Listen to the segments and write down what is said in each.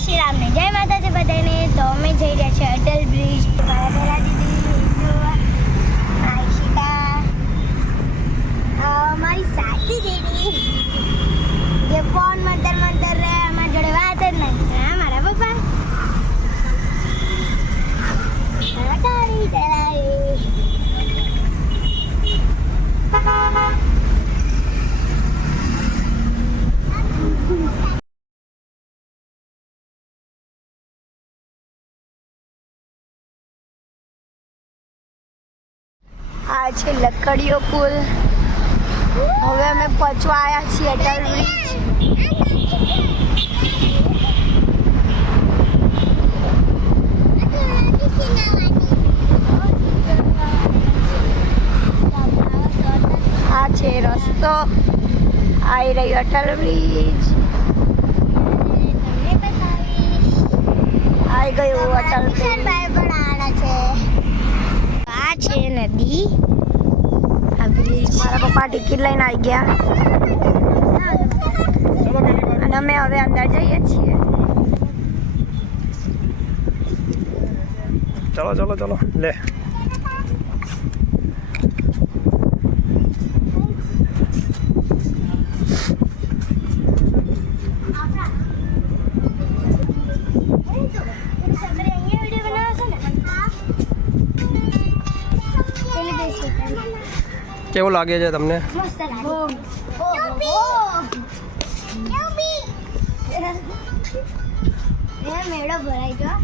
શ્રી રામ ને જય માતાજી બધાને. તો અમે જઈ રહ્યા છીએ અટલ બ્રિજ. મારા દીદી આઈશિતા મારી સાથી દીદી જે ફોન મંતર રહે અમારી જોડે વાત જ નહીં. હા મારા પપ્પા ગાડી ચલાવી. આ છે લકડીઓ પુલ. હવે અમે પહોંચવા આવ્યા છીએ અટલ બ્રિજ. આ છે રસ્તો. આવી રહ્યો અટલ બ્રિજ. આવી ગયું અટલ બ્રિજ. આ છે નદી. આ બ્રિજ. મારા પપ્પા ટિકિટ લઈને આવી ગયા અને અમે હવે અંદર જઈએ છીએ. ચલો ચલો ચલો લે. કેવું લાગે છે તમને? મેળો ભરાઈ ગયો.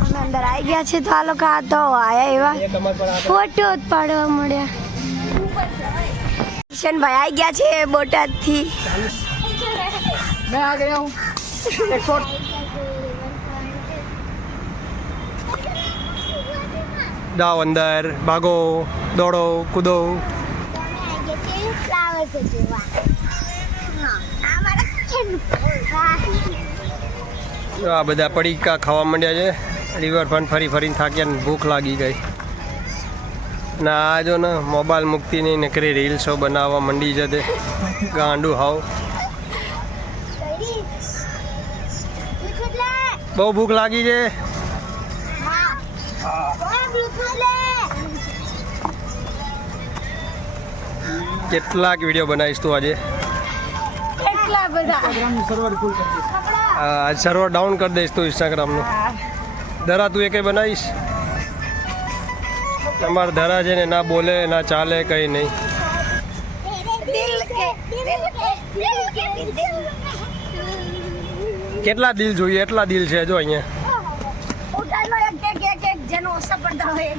અમે અંદર આવી ગયા છે. તો આ લોકો આ તો આયા એવા ફોટો જ પાડવા મળ્યા. કિશનભાઈ આવી ગયા છે બોટાદથી. મેં આ ગયા હું. જાઓ અંદર, ભાગો, દોડો, કૂદો. આ બધા પડીકા ખાવા માંડ્યા છે. રિવરફ્રન્ટ ફરી ફરીને થાક્યા ને ભૂખ લાગી ગઈ. ના આ જો ને મોબાઈલ મૂકતી નહીં નકરી રીલ્સો બનાવવા માંડી છે તે ગાંડું હાવ. બહુ ભૂખ લાગી છે. કેટલાક વિડીયો બનાવીશ તું આજે? કેટલા બધા. સર્વર ડાઉન કરી દઈશ તું ઇન્સ્ટાગ્રામનું. ધરા તું એ કંઈ બનાવીશ? તમારા ધરા છે ને ના બોલે ના ચાલે કંઈ નહીં. કેટલા દિલ જોઈએ? એટલા દિલ છે જો અહીંયા.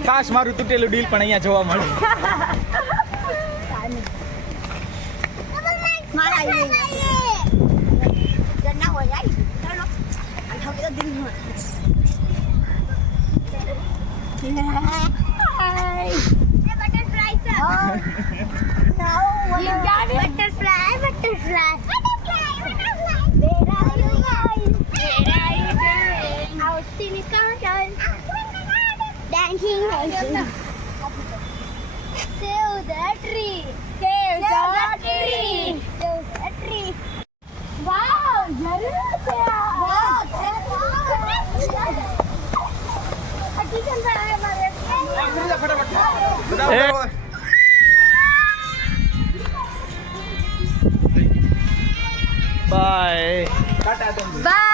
કાશ મારું તૂટેલું ડીલ પણ અહીંયા જોવા મળે. Save the tree. Save the tree. Save the tree. Wow, જરૂર છે આ. બાય. Bye.